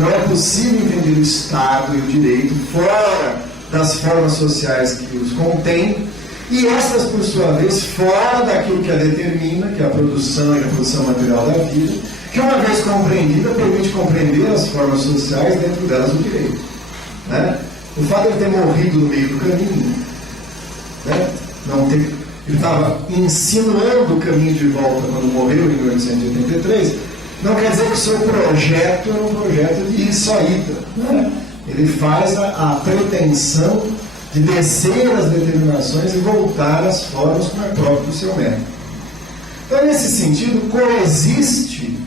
Não é possível entender o Estado e o direito fora das formas sociais que os contêm, e estas, por sua vez, fora daquilo que a determina, que é a produção e a produção material da vida, que, uma vez compreendida, permite compreender as formas sociais, dentro delas o direito. Né? O fato de ele ter morrido no meio do caminho, né? Ele estava insinuando o caminho de volta quando morreu em 1883, não quer dizer que o seu projeto é um projeto de só ida. Né? Ele faz a pretensão de descer as determinações e voltar às formas como é próprio do seu método. Então, nesse sentido, coexiste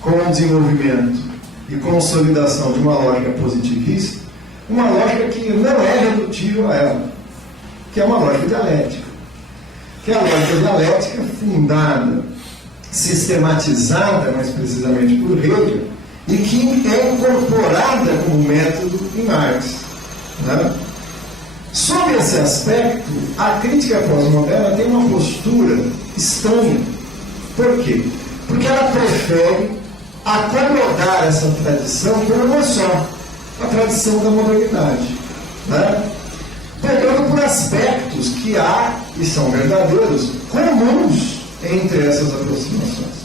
com o desenvolvimento e consolidação de uma lógica positivista, uma lógica que não é redutível a ela, que é uma lógica dialética. Que é a lógica dialética fundada, sistematizada, mais precisamente por Hegel, e que é incorporada como método em Marx. Né? Sob esse aspecto, a crítica pós-moderna tem uma postura estranha. Por quê? Porque ela prefere acomodar essa tradição por uma só, a tradição da modernidade. Né? Pegando por aspectos que há, e são verdadeiros, comuns entre essas aproximações.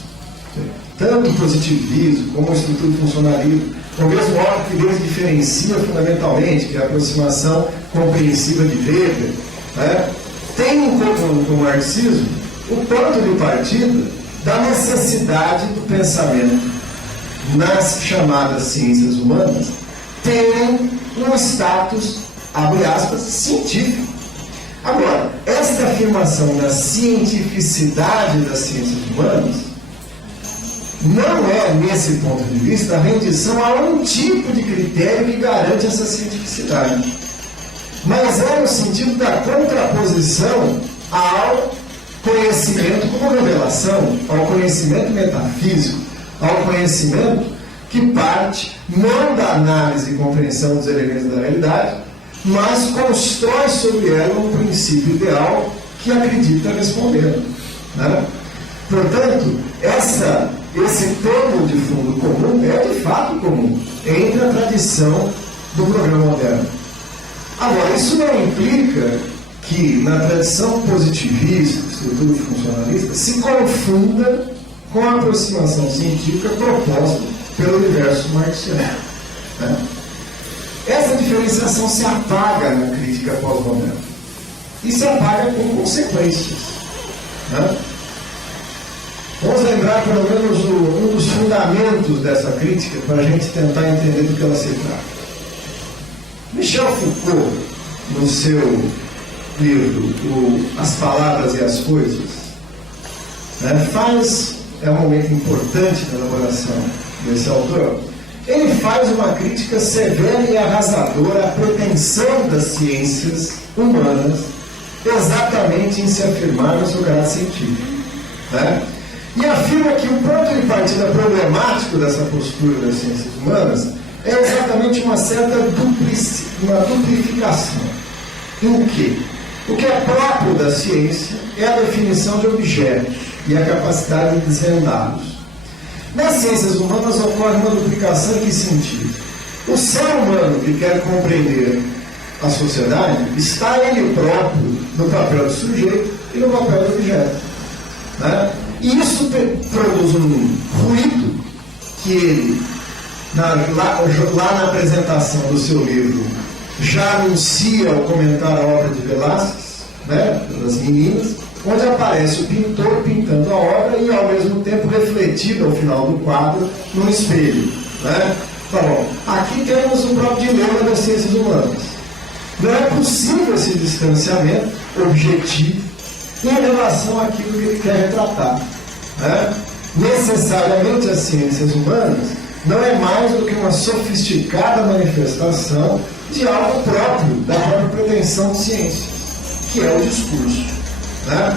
Tanto o positivismo como a estrutura do funcionalismo, o mesmo órgão que Deus diferencia fundamentalmente, que é a aproximação compreensiva de Weber, né? Tem em comum com o marxismo o ponto de partida da necessidade do pensamento nas chamadas ciências humanas terem um status, abre aspas, científico. Agora, esta afirmação da cientificidade das ciências humanas não é, nesse ponto de vista, a rendição a um tipo de critério que garante essa cientificidade, mas é no sentido da contraposição ao conhecimento como revelação, ao conhecimento metafísico, ao conhecimento que parte não da análise e compreensão dos elementos da realidade, mas constrói sobre ela um princípio ideal que acredita responder. Né? Portanto, esse termo de fundo comum é de fato comum entre a tradição do programa moderno. Agora, isso não implica que na tradição positivista, estrutura funcionalista, se confunda com a aproximação científica proposta pelo universo marxiano. Né? Essa diferenciação se apaga na crítica pós-moderna. E se apaga com consequências. Né? Vamos lembrar, pelo menos, um dos fundamentos dessa crítica para a gente tentar entender do que ela se trata. Michel Foucault, no seu livro As Palavras e as Coisas, né, é um momento importante na elaboração desse autor. Ele faz uma crítica severa e arrasadora à pretensão das ciências humanas exatamente em se afirmar no seu caráter científico. Né? E afirma que o ponto de partida problemático dessa postura das ciências humanas é exatamente uma certa duplificação. Em que? O que é próprio da ciência é a definição de objetos e a capacidade de desvendá-los. Nas ciências humanas ocorre uma duplicação em que sentido? O ser humano que quer compreender a sociedade está ele próprio no papel do sujeito e no papel do objeto. Né? E isso produz um ruído que ele, lá na apresentação do seu livro, já anuncia ao comentar a obra de Velázquez, né, das meninas, onde aparece o pintor pintando a obra e, ao mesmo tempo, refletido ao final do quadro num espelho. Né? Tá bom. Aqui temos o próprio dilema das ciências humanas. Não é possível esse distanciamento objetivo em relação àquilo que ele quer retratar. Né? Necessariamente as ciências humanas não é mais do que uma sofisticada manifestação de algo próprio, da própria pretensão de ciência, que é o discurso. Né?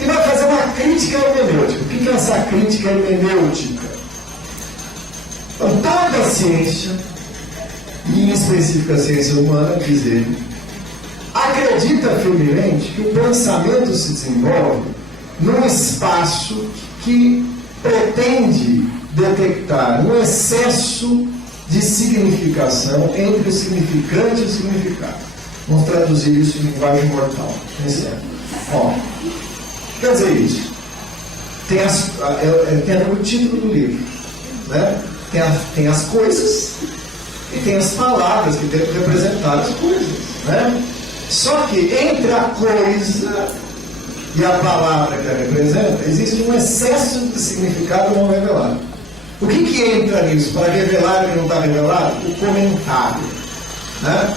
E vai fazer uma crítica hermenêutica. O que é essa crítica hermenêutica? Então, toda a ciência, e em específico a ciência humana, diz ele, acredita firmemente que o pensamento se desenvolve num espaço que pretende detectar um excesso de significação entre o significante e o significado. Vamos traduzir isso em linguagem mortal. Quer dizer isso? Tem o título do livro, né? Tem as coisas e tem as palavras que devem representar as coisas, né? Só que entre a coisa e a palavra que a representa, existe um excesso de significado não revelado. O que entra nisso para revelar o que não está revelado? O comentário, né?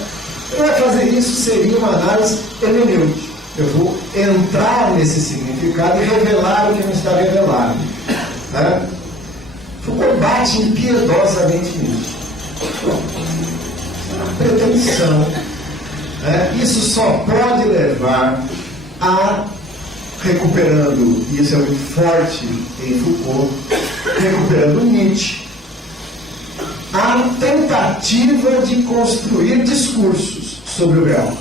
Para fazer isso seria uma análise hermenêutica. Eu vou entrar nesse significado e revelar o que não está revelado, né? Foucault bate impiedosamente nisso. Pretensão, né? Isso só pode levar a, recuperando, e isso é muito forte em Foucault, recuperando Nietzsche, a tentativa de construir discursos sobre o real.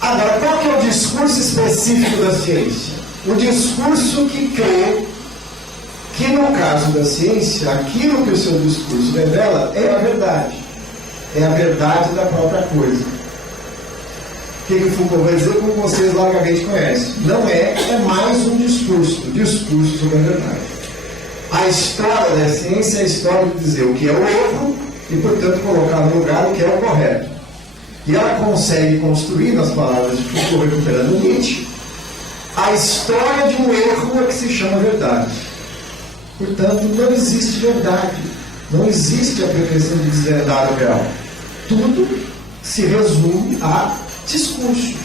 Agora, qual que é o discurso específico da ciência? O discurso que crê que, no caso da ciência, aquilo que o seu discurso revela é a verdade. É a verdade da própria coisa. O que Foucault vai dizer, como vocês largamente conhecem? Não é mais um discurso sobre a verdade. A história da ciência é a história de dizer o que é o erro e, portanto, colocar no lugar o que é o correto. E ela consegue construir, nas palavras de Foucault, recuperando Nietzsche, a história de um erro que se chama verdade. Portanto, não existe verdade. Não existe a pretensão de desvendar o real. Tudo se resume a discursos.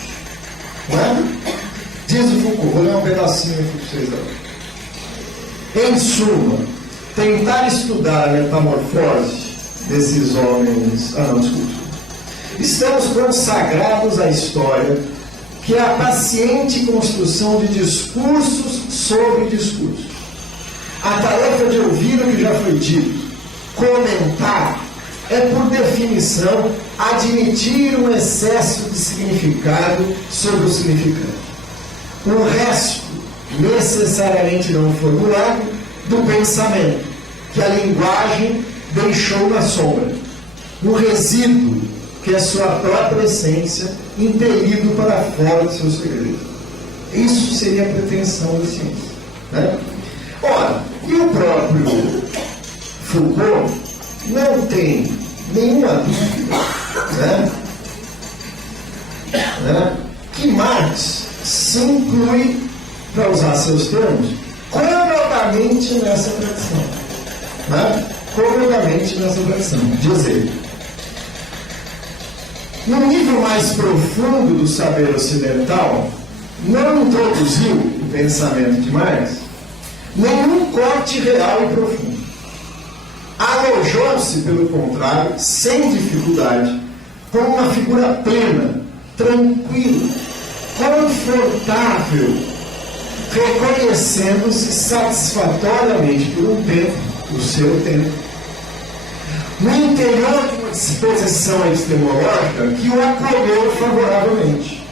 Não é? Diz o Foucault, vou ler um pedacinho aqui para vocês agora. Em suma, tentar estudar a metamorfose desses homens... desculpa. Estamos consagrados à história, que é a paciente construção de discursos sobre discursos. A tarefa de ouvir o que já foi dito, comentar, é por definição admitir um excesso de significado sobre o significante. O resto, necessariamente não formulado, do pensamento, que a linguagem deixou na sombra. Um resíduo que é sua própria essência, impelido para fora de seu segredo. Isso seria a pretensão da ciência, né? Ora, e o próprio Foucault não tem nenhuma dúvida, que Marx se inclui, para usar seus termos, completamente nessa tradição. Completamente nessa tradição. Diz ele. No nível mais profundo do saber ocidental, não introduziu o pensamento de Marx nenhum corte real e profundo. Alojou-se, pelo contrário, sem dificuldade, como uma figura plena, tranquila, confortável, reconhecendo-se satisfatoriamente por um tempo, o seu tempo, no interior de uma disposição epistemológica que o acolheu favoravelmente.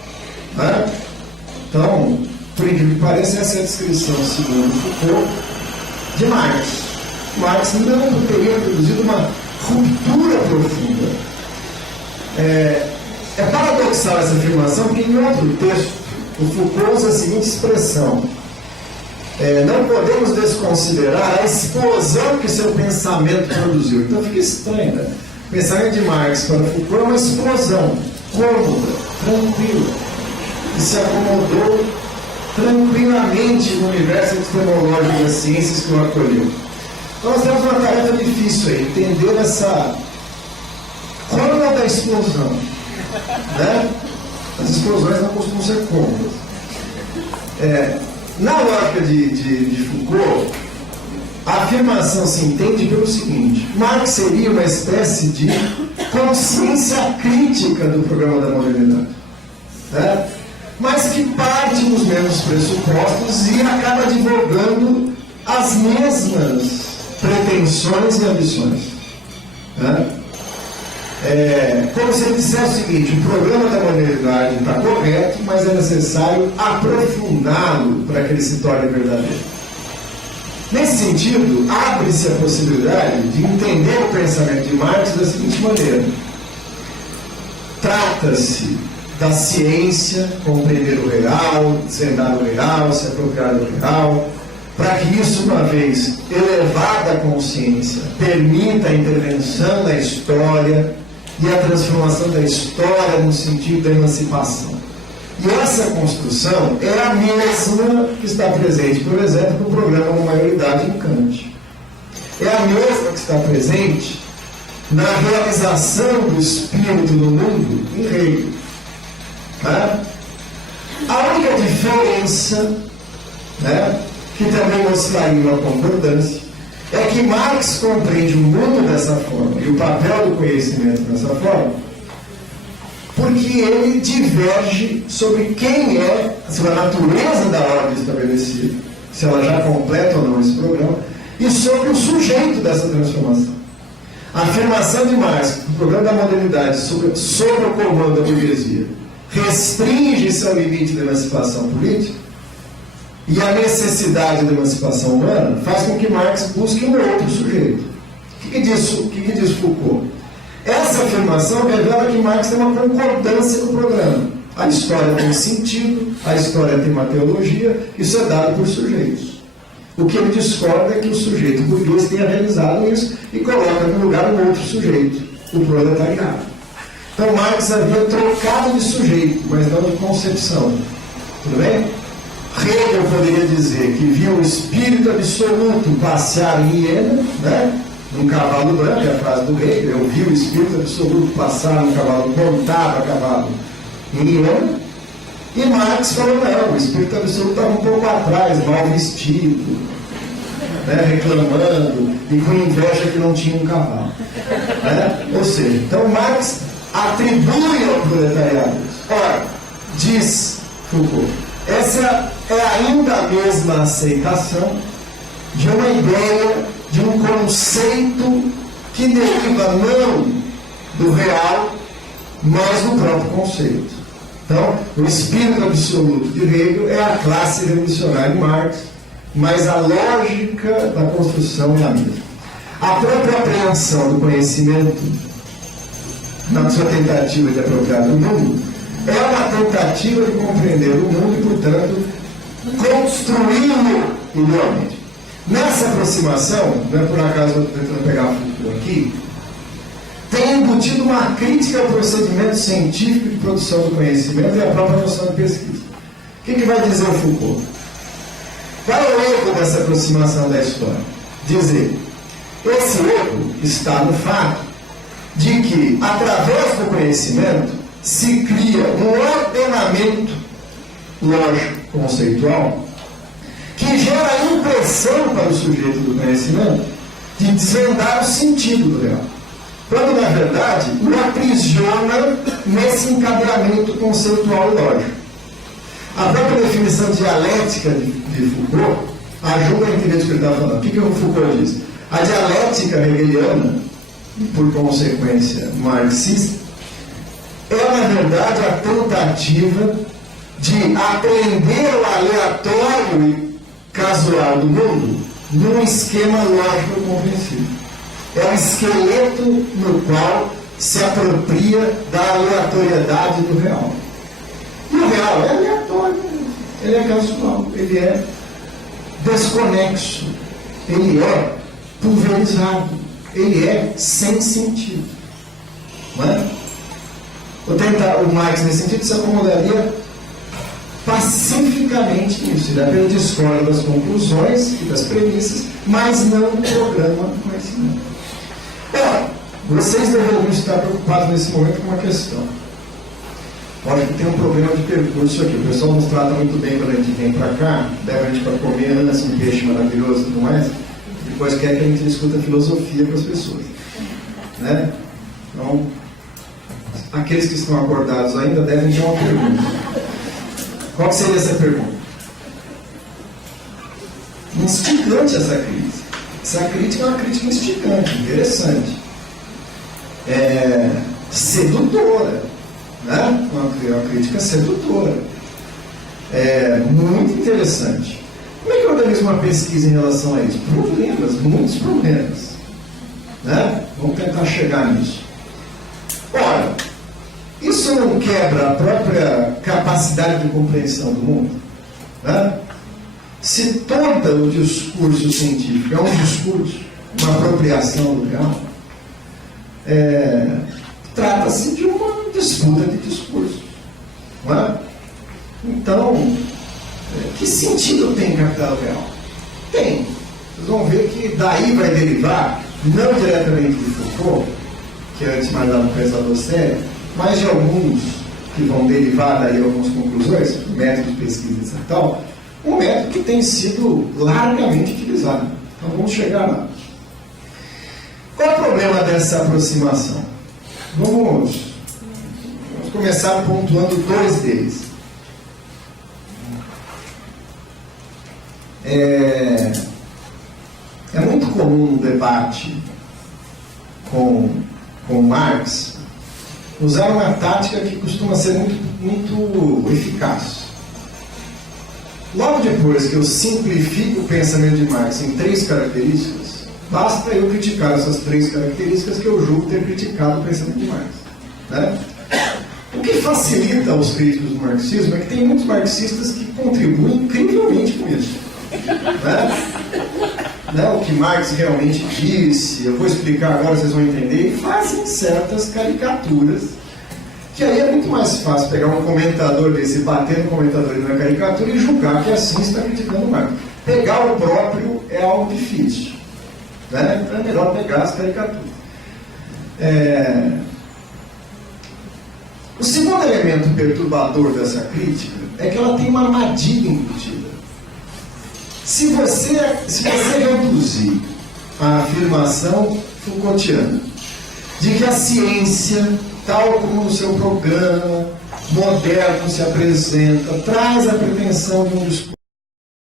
Então, por incrível que pareça, essa é a descrição, segundo Foucault, de Marx. Marx não teria produzido uma ruptura profunda. É paradoxal essa afirmação, porque em outro texto, o Foucault usa a seguinte expressão: não podemos desconsiderar a explosão que seu pensamento produziu. Então fica estranho, né? O pensamento de Marx para Foucault é uma explosão cômoda, tranquila, que se acomodou tranquilamente no universo epistemológico das ciências que o acolheu. Então nós temos uma tarefa difícil aí, entender essa cômoda explosão, né? As explosões não costumam ser cômodas. Na lógica de Foucault, a afirmação se entende pelo seguinte: Marx seria uma espécie de consciência crítica do programa da modernidade, mas que parte dos mesmos pressupostos e acaba divulgando as mesmas pretensões e ambições. Como se ele dissesse o seguinte: o programa da modernidade está correto, mas é necessário aprofundá-lo para que ele se torne verdadeiro. Nesse sentido, abre-se a possibilidade de entender o pensamento de Marx da seguinte maneira: trata-se da ciência, compreender o real, desvendar o real, se apropriar do real, para que isso, uma vez elevada a consciência, permita a intervenção da história e a transformação da história no sentido da emancipação. E essa construção é a mesma que está presente, por exemplo, no programa da maioridade em Kant. É a mesma que está presente na realização do espírito no mundo em Hegel. Tá? A única diferença, né, que também mostraria uma concordância, é que Marx compreende o mundo dessa forma e o papel do conhecimento dessa forma, porque ele diverge sobre quem é, sobre a natureza da ordem estabelecida, se ela já completa ou não esse programa, e sobre o sujeito dessa transformação. A afirmação de Marx no programa da modernidade sobre o comando da burguesia restringe-se ao limite da emancipação política e a necessidade da emancipação humana faz com que Marx busque um outro sujeito. O que diz Foucault? Essa afirmação revela que Marx tem uma concordância no programa. A história tem sentido, a história tem uma teologia, isso é dado por sujeitos. O que ele discorda é que o sujeito burguês tenha realizado isso e coloca no lugar um outro sujeito, o proletariado. Então Marx havia trocado de sujeito, mas não de concepção. Tudo bem? Hegel poderia dizer que viu o espírito absoluto passear em Iena, né? Num cavalo branco, é a frase do Hegel: eu vi o espírito absoluto passar num cavalo, montado a cavalo em Iena. E Marx falou: não, o espírito absoluto estava um pouco atrás, mal vestido, né? Reclamando e com inveja que não tinha um cavalo, né? Ou seja, então Marx atribui ao proletariado. Ora, diz Foucault, essa é ainda a mesma aceitação de uma ideia, de um conceito que deriva não do real, mas do próprio conceito. Então, o espírito absoluto de Hegel é a classe revolucionária de Marx, mas a lógica da construção é a mesma. A própria apreensão do conhecimento, na sua tentativa de apropriar do mundo, é uma tentativa de compreender o mundo e, portanto, construí-lo idealmente. Nessa aproximação, não é por acaso eu estou tentando pegar Foucault aqui, tem embutido uma crítica ao procedimento científico de produção do conhecimento e à própria noção de pesquisa. O que vai dizer o Foucault? Qual é o erro dessa aproximação da história? Dizer, esse erro está no fato de que, através do conhecimento, se cria um ordenamento lógico-conceitual que gera a impressão para o sujeito do conhecimento de desvendar o sentido do real, quando, na verdade, o aprisiona nesse encadeamento conceitual e lógico. A própria definição dialética de Foucault ajuda a entender o que ele está falando. O que o Foucault diz? A dialética hegeliana, e por consequência marxista, é, na verdade, a tentativa de aprender o aleatório e casual do mundo num esquema lógico compreensível. É um esqueleto no qual se apropria da aleatoriedade do real. E o real é aleatório, ele é casual, ele é desconexo, ele é pulverizado, ele é sem sentido. Não é? O Marx, nesse sentido, se acomodaria pacificamente nisso. Ele apenas discorda das conclusões e das premissas, mas não do programa do conhecimento. Vocês deveriam estar preocupados nesse momento com uma questão. Olha, que tem um problema de percurso aqui. O pessoal nos trata muito bem quando a gente vem para cá, leva a gente para comer antes, um peixe maravilhoso e tudo mais. Depois quer que a gente discuta filosofia com as pessoas. Né? Então, aqueles que estão acordados ainda devem ter uma pergunta. Qual seria essa pergunta? Instigante essa crítica. Essa crítica é uma crítica instigante, interessante. Sedutora. Né? Uma crítica sedutora. Muito interessante. Como é que organiza uma pesquisa em relação a isso? Problemas, muitos problemas. Né? Vamos tentar chegar nisso. Ora, isso não quebra a própria capacidade de compreensão do mundo? Né? Se todo o discurso científico é um discurso, uma apropriação do real, trata-se de uma disputa de discursos. Não é? Então, que sentido tem capital real? Tem. Vocês vão ver que daí vai derivar, não diretamente de Foucault, que é antes mais dado no pensador sério, mas de alguns que vão derivar daí algumas conclusões, método de pesquisa e tal, um método que tem sido largamente utilizado. Então vamos chegar lá. Qual é o problema dessa aproximação? Vamos começar pontuando dois deles. É muito comum no debate com Marx usar uma tática que costuma ser muito eficaz. Logo depois que eu simplifico o pensamento de Marx em 3 características, basta eu criticar essas 3 características que eu julgo ter criticado o pensamento de Marx. Né? O que facilita os críticos do marxismo é que tem muitos marxistas que contribuem incrivelmente com isso. Né? O que Marx realmente disse, eu vou explicar agora, vocês vão entender, e fazem certas caricaturas, que aí é muito mais fácil pegar um comentador desse, bater no comentador na caricatura e julgar que assim está criticando Marx. Pegar o próprio é algo difícil. Né? Então é melhor pegar as caricaturas. O segundo elemento perturbador dessa crítica é que ela tem uma armadilha embutida. Se você reduzir a afirmação Foucaultiana de que a ciência, tal como no seu programa moderno se apresenta, traz a pretensão de um discurso